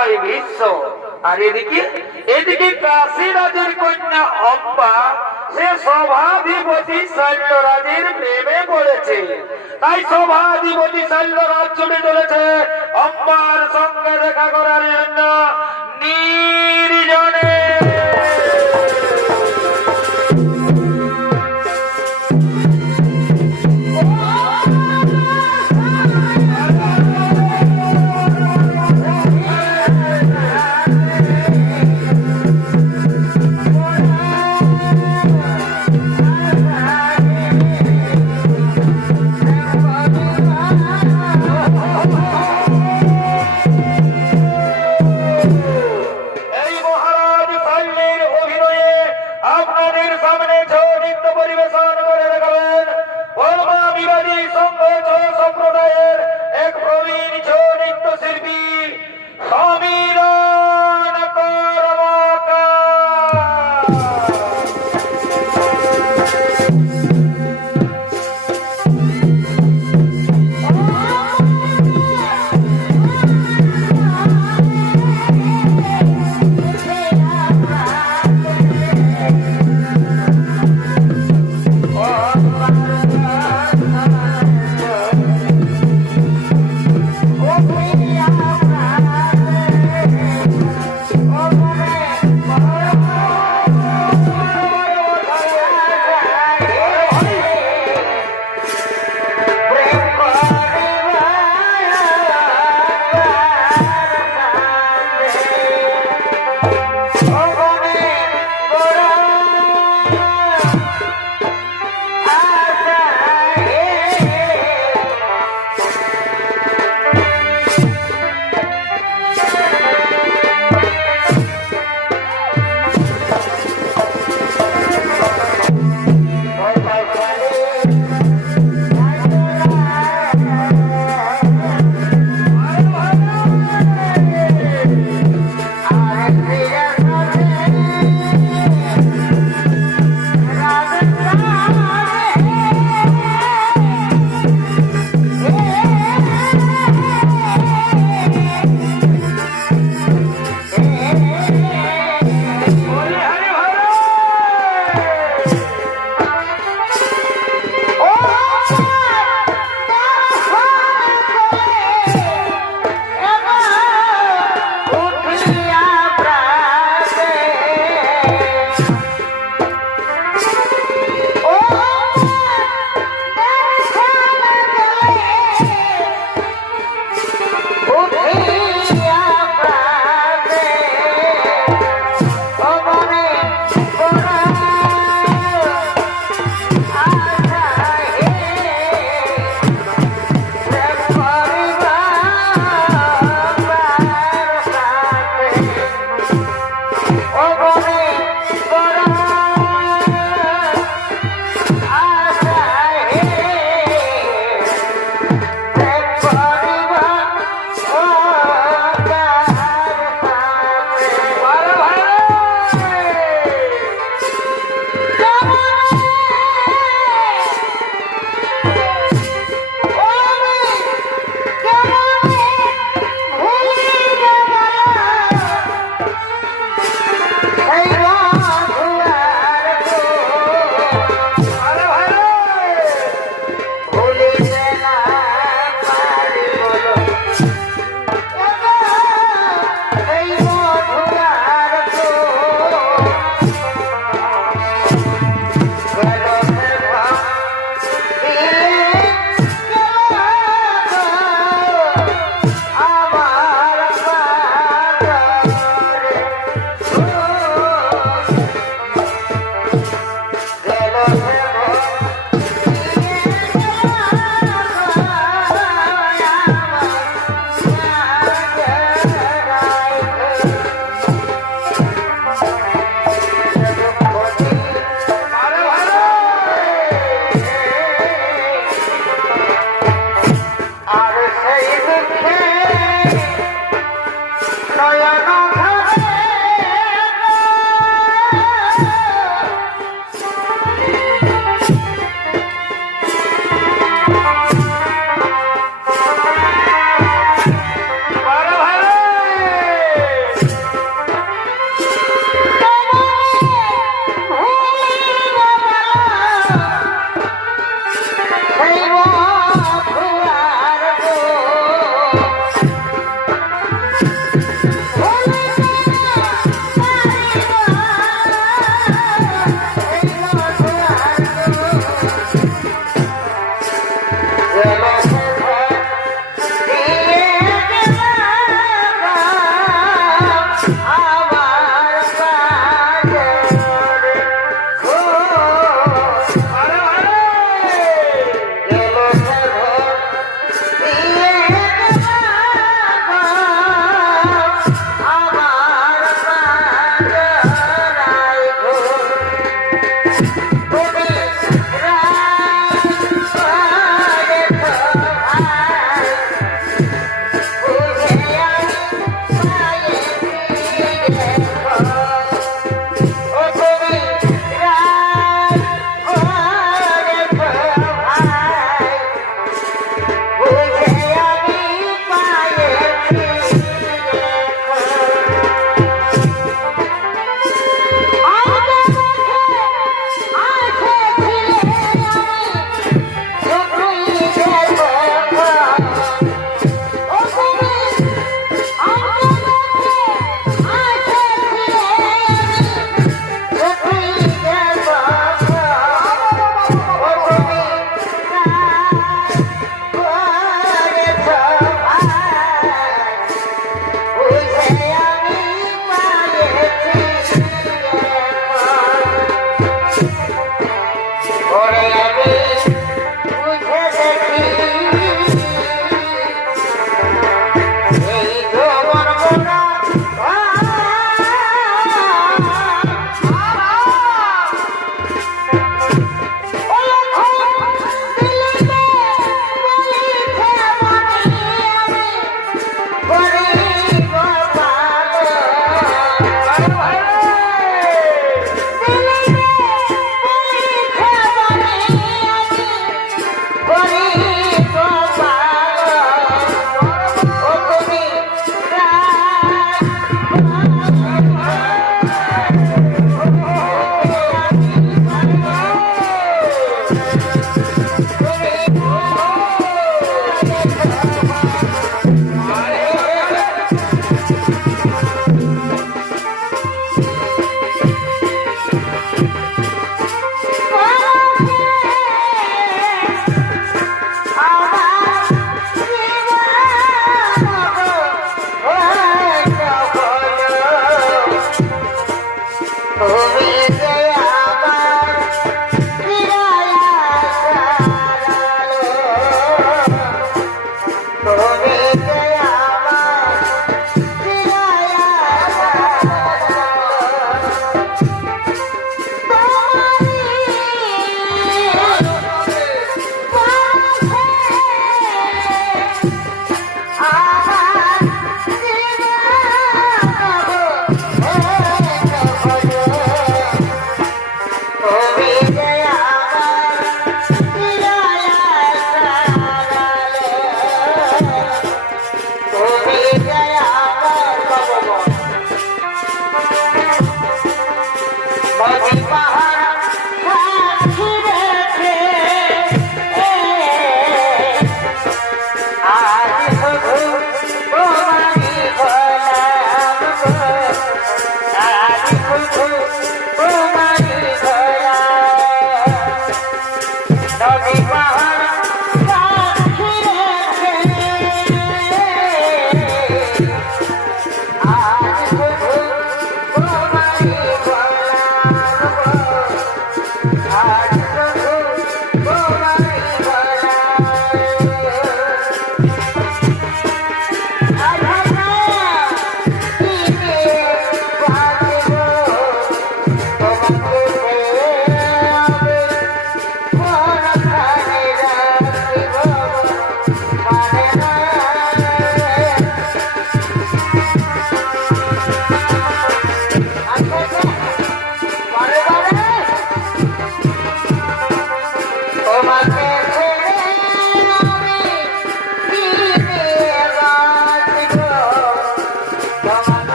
হয় বিশ্ব আর এদিকে এদিকে কাশী রাজের কন্যা অম্বা, সে সভাধিপতি শৈলরাজের প্রেমে পড়েছে। তাই সভাধিপতি শৈলরাজ ছুটে চলেছে অম্পার সঙ্গে দেখা করার জন্য। নির্জনে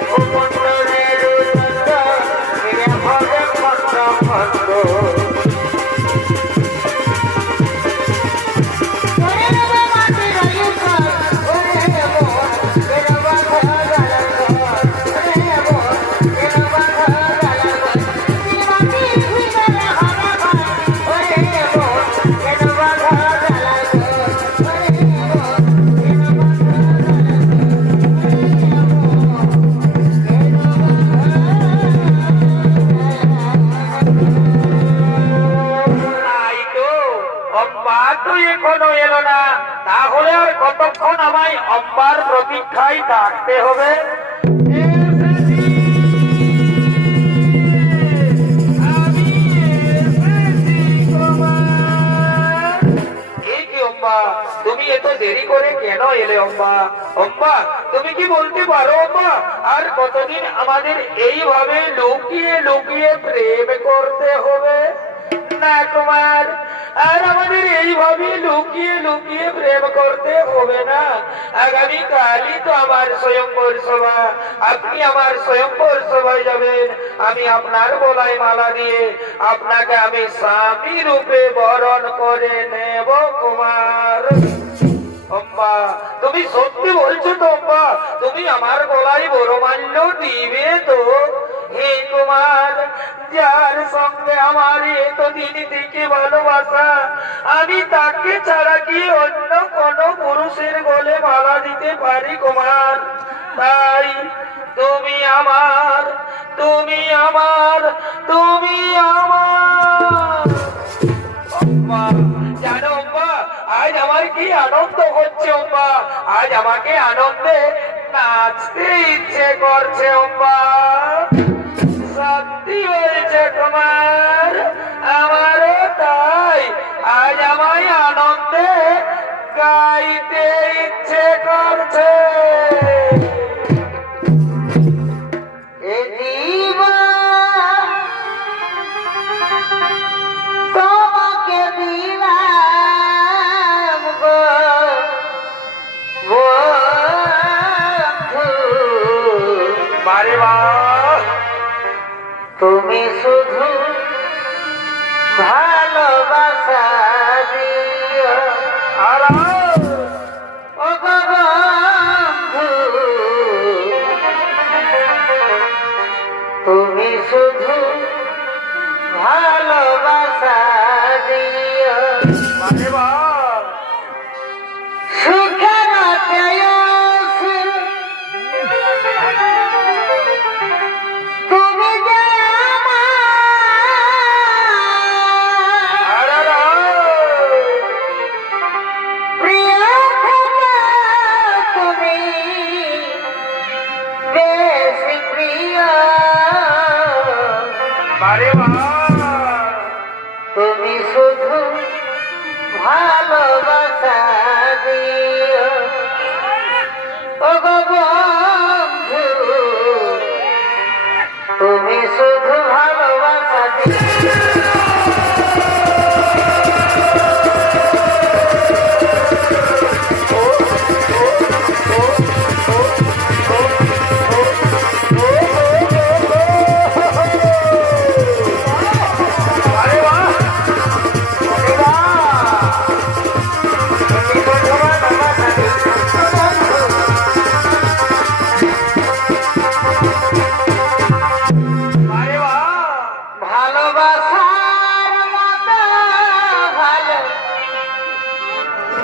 Now, কতক্ষণ আমায় অম্বার প্রতীক্ষায় থাকতে হবে? এসেছি। আমি এসেছি, তোমার। এই কি অম্বা। তুমি এত দেরি করে কেন এলে, অম্বা? অম্বা, তুমি কি বলতে পারো, অম্বা? আর কতদিন আমাদের এইভাবে লুকিয়ে লুকিয়ে প্রেম করতে হবে? না কুমার আর আমাদের এইভাবে লুকিয়ে লুকিয়ে প্রেম করতে হবে না। আগামী কালই তো আমার স্বয়ংবর সভা। আপনি আমার স্বয়ংবর সভায় যাবেন। আমি আপনার গলায় মালা দিয়ে আপনাকে আমি স্বামী রূপে বরণ করে নেব, কুমার। অম্বা, তুমি সত্যি বলছো তো অম্বা, তুমি আমার গলায় বড় মাল্য দিবে তো। হে কুমার, যার সঙ্গে আমার এতদিন থেকে ভালোবাসা, আমি তাকে ছাড়া কি অন্য কোন পুরুষের গলে মালা দিতে পারি কুমার? তাই তুমি আমার তুমি আমার তুমি আমার। জানো আজ আমার কি আনন্দ হচ্ছে অম্মা? আজ আমাকে আনন্দে নাচতে ইচ্ছে করছে অম্মা। বলছে তোমার। আমারও তাই। আজ আমায় আনন্দে গাইতে ইচ্ছে করছে।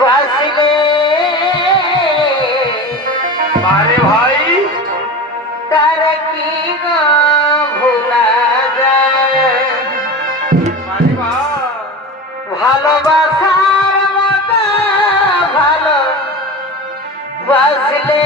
বাসলে আরে ভাই। তার কি ভোলা যায়? ভালোবাসার মতো ভালো বাসলে।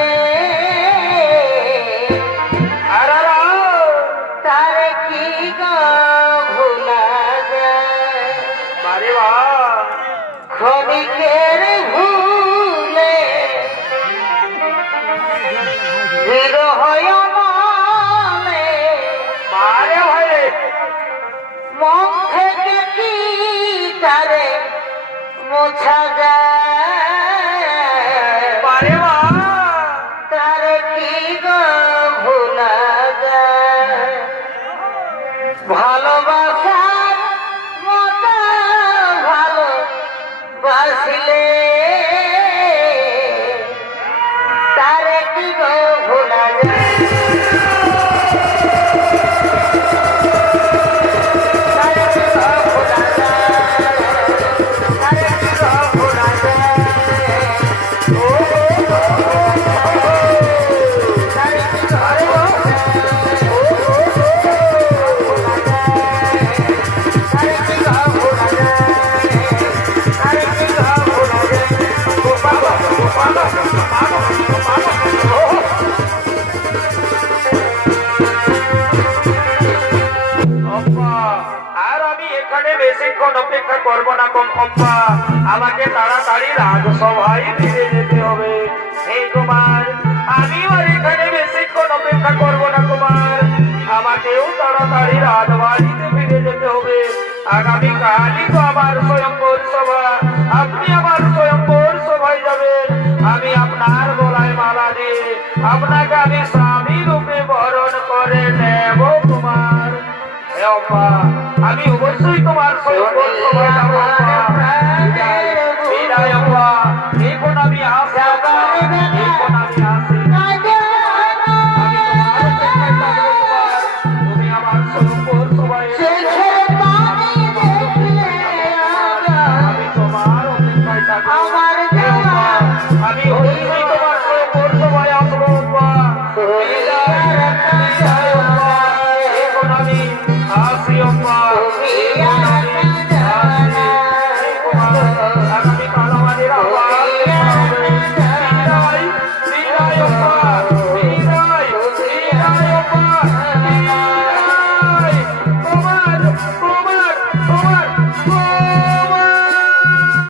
অপেক্ষা করব না কম অম্পা আমাকে তাড়াতাড়ি ফিরে যেতে হবে। হে কুমার এখানে বেশিক্ষণ অপেক্ষা না আমাকেও তাড়াতাড়ি রাজবাড়িতে ফিরে যেতে হবে। আগামী কালই তো আমার স্বয়ংবর সভা। আপনি আমার স্বয়ংবর সভায় যাবেন। আমি আপনার গলায় মালা দিয়ে আপনাকে আমি অবশ্যই তোমার